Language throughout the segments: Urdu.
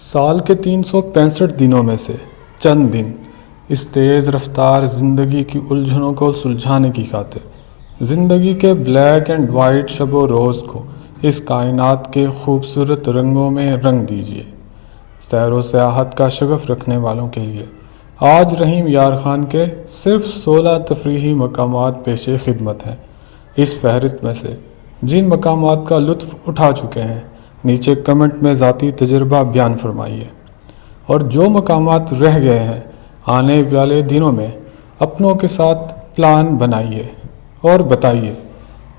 سال کے 365 دنوں میں سے چند دن اس تیز رفتار زندگی کی الجھنوں کو سلجھانے کی خاطر زندگی کے بلیک اینڈ وائٹ شب و روز کو اس کائنات کے خوبصورت رنگوں میں رنگ دیجیے۔ سیر و سیاحت کا شغف رکھنے والوں کے لیے آج رحیم یار خان کے صرف 16 تفریحی مقامات پیش خدمت ہیں۔ اس فہرست میں سے جن مقامات کا لطف اٹھا چکے ہیں نیچے کمنٹ میں ذاتی تجربہ بیان فرمائیے، اور جو مقامات رہ گئے ہیں آنے والے دنوں میں اپنوں کے ساتھ پلان بنائیے اور بتائیے۔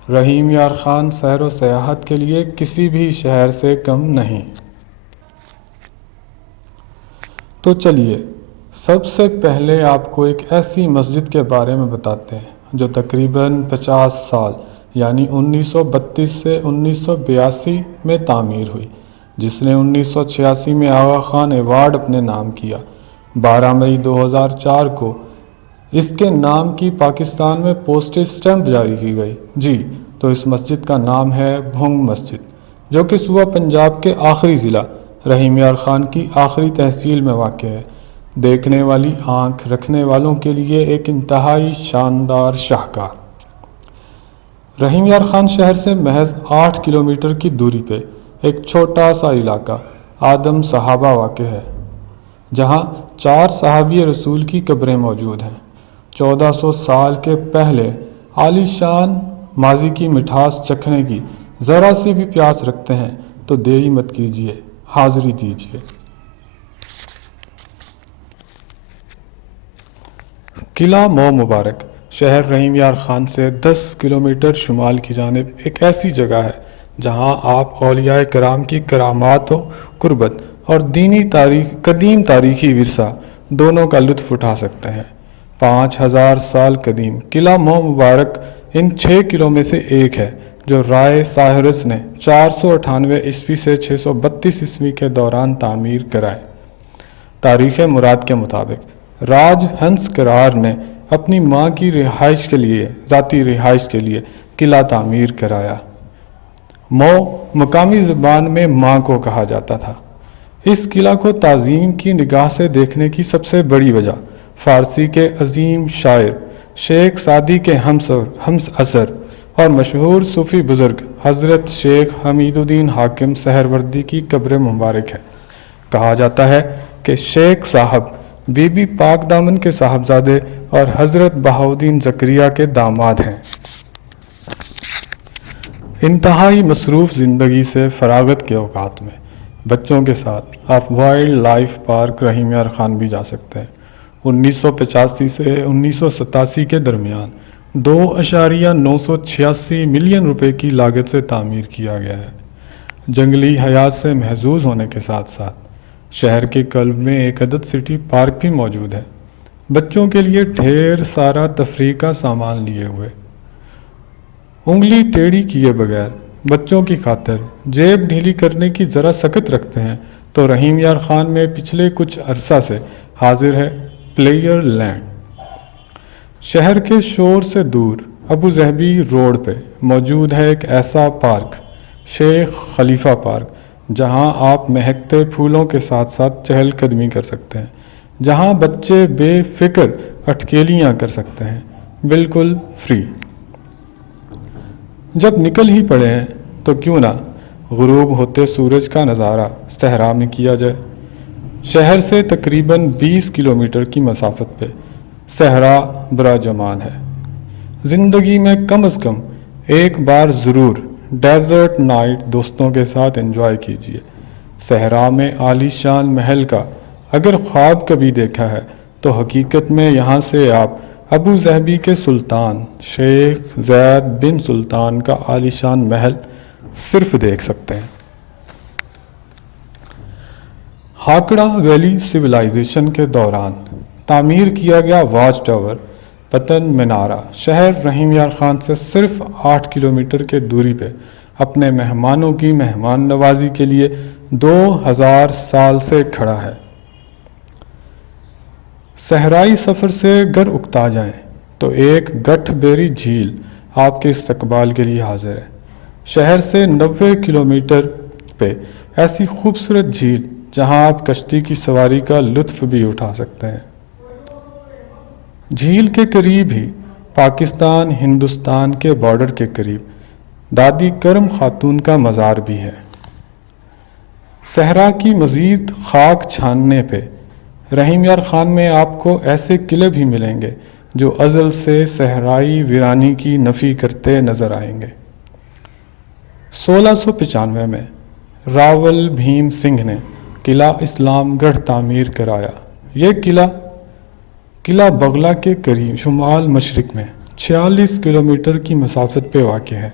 رحیم یار خان سیر و سیاحت کے لیے کسی بھی شہر سے کم نہیں۔ تو چلیے سب سے پہلے آپ کو ایک ایسی مسجد کے بارے میں بتاتے ہیں جو تقریباً 50 سال یعنی 1932 سے 1982 میں تعمیر ہوئی، جس نے 1986 میں آغا خان ایوارڈ اپنے نام کیا۔ 12 مئی 2004 کو اس کے نام کی پاکستان میں پوسٹل سٹیمپ جاری کی گئی۔ جی تو اس مسجد کا نام ہے بھنگ مسجد، جو کہ صوبہ پنجاب کے آخری ضلع رحیم یار خان کی آخری تحصیل میں واقع ہے۔ دیکھنے والی آنکھ رکھنے والوں کے لیے ایک انتہائی شاندار شاہکار۔ رحیم یار خان شہر سے محض 8 کلومیٹر کی دوری پہ ایک چھوٹا سا علاقہ آدم صحابہ واقع ہے، جہاں 4 صحابی رسول کی قبریں موجود ہیں۔ 1400 سال کے پہلے عالی شان ماضی کی مٹھاس چکھنے کی ذرا سی بھی پیاس رکھتے ہیں تو دیری مت کیجیے، حاضری دیجیے۔ قلعہ مو مبارک شہر رحیم یار خان سے 10 کلومیٹر شمال کی جانب ایک ایسی جگہ ہے جہاں آپ اولیاء کرام کی کرامات و قربت اور قدیم تاریخی ورثہ دونوں کا لطف اٹھا سکتے ہیں۔ 5000 سال قدیم قلعہ مو مبارک ان 6 قلعوں میں سے ایک ہے جو رائے سائرس نے 498 عیسوی سے 632 عیسوی کے دوران تعمیر کرائے۔ تاریخ مراد کے مطابق راج ہنس کرار نے اپنی ماں کی ذاتی رہائش کے لیے قلعہ تعمیر کرایا۔ مو مقامی زبان میں ماں کو کہا جاتا تھا۔ اس قلعہ کو تعظیم کی نگاہ سے دیکھنے کی سب سے بڑی وجہ فارسی کے عظیم شاعر شیخ سعدی کے ہم عصر اور مشہور صوفی بزرگ حضرت شیخ حمید الدین حاکم سہروردی کی قبر مبارک ہے۔ کہا جاتا ہے کہ شیخ صاحب بی بی پاک دامن کے صاحبزادے اور حضرت بہاؤالدین زکریا کے داماد ہیں۔ انتہائی مصروف زندگی سے فراغت کے اوقات میں بچوں کے ساتھ آپ وائلڈ لائف پارک رحیم یار خان بھی جا سکتے ہیں۔ 1985 سے 1987 کے درمیان 2.986 ملین روپے کی لاگت سے تعمیر کیا گیا ہے۔ جنگلی حیات سے محظوظ ہونے کے ساتھ ساتھ شہر کے قلب میں ایک عدد سٹی پارک بھی موجود ہے، بچوں کے لیے ڈھیر سارا تفریح کا سامان لیے ہوئے۔ انگلی ٹیڑھی کیے بغیر بچوں کی خاطر جیب ڈھیلی کرنے کی ذرا سکت رکھتے ہیں تو رحیم یار خان میں پچھلے کچھ عرصہ سے حاضر ہے پلیئر لینڈ۔ شہر کے شور سے دور ابو ظہبی روڈ پہ موجود ہے ایک ایسا پارک شیخ خلیفہ پارک، جہاں آپ مہکتے پھولوں کے ساتھ ساتھ چہل قدمی کر سکتے ہیں، جہاں بچے بے فکر اٹکیلیاں کر سکتے ہیں، بالکل فری۔ جب نکل ہی پڑے ہیں تو کیوں نہ غروب ہوتے سورج کا نظارہ صحرا میں کیا جائے۔ شہر سے تقریباً 20 کلومیٹر کی مسافت پہ صحرا براجمان ہے۔ زندگی میں کم از کم ایک بار ضرور ڈیزرٹ نائٹ دوستوں کے ساتھ انجوائے کیجیے۔ صحرا میں عالی شان محل کا اگر خواب کبھی دیکھا ہے تو حقیقت میں یہاں سے آپ ابو ظہبی کے سلطان شیخ زید بن سلطان کا عالی شان محل صرف دیکھ سکتے ہیں۔ ہاکڑا ویلی سویلائزیشن کے دوران تعمیر کیا گیا واچ ٹاور پتن مینارہ شہر رحیم یار خان سے صرف 8 کلومیٹر کے دوری پہ اپنے مہمانوں کی مہمان نوازی کے لیے 2000 سال سے کھڑا ہے۔ صحرائی سفر سے گر اکتا جائیں تو ایک گٹھ بیری جھیل آپ کے استقبال کے لیے حاضر ہے۔ شہر سے 90 کلومیٹر پہ ایسی خوبصورت جھیل جہاں آپ کشتی کی سواری کا لطف بھی اٹھا سکتے ہیں۔ جھیل کے قریب ہی پاکستان ہندوستان کے بارڈر کے قریب دادی کرم خاتون کا مزار بھی ہے۔ صحرا کی مزید خاک چھاننے پہ رحیم یار خان میں آپ کو ایسے قلعے بھی ملیں گے جو ازل سے صحرائی ویرانی کی نفی کرتے نظر آئیں گے۔ 1695 میں راول بھیم سنگھ نے قلعہ اسلام گڑھ تعمیر کرایا۔ یہ قلعہ بغلا کے قریب شمال مشرق میں 46 کلومیٹر کی مسافت پہ واقع ہے۔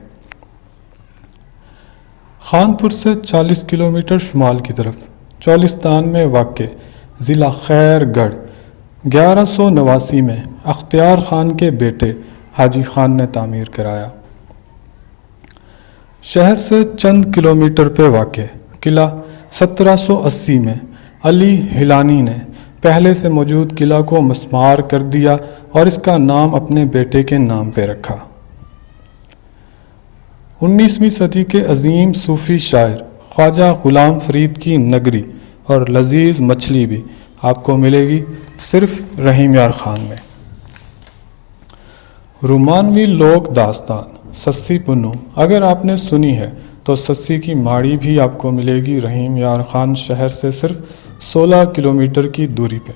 خانپور سے 40 کلومیٹر شمال کی طرف چولستان میں واقع ضلع خیر گڑھ 1189 میں اختیار خان کے بیٹے حاجی خان نے تعمیر کرایا۔ شہر سے چند کلومیٹر پہ واقع قلعہ 1780 میں علی ہیلانی نے پہلے سے موجود قلعہ کو مسمار کر دیا اور اس کا نام اپنے بیٹے کے نام پہ رکھا۔ 19ویں صدی کے عظیم صوفی شاعر خواجہ غلام فرید کی نگری اور لذیذ مچھلی بھی آپ کو ملے گی صرف رحیم یار خان میں۔ رومانوی لوک داستان سسی پنو اگر آپ نے سنی ہے تو سسی کی ماڑی بھی آپ کو ملے گی رحیم یار خان شہر سے صرف 16 کلومیٹر کی دوری پہ۔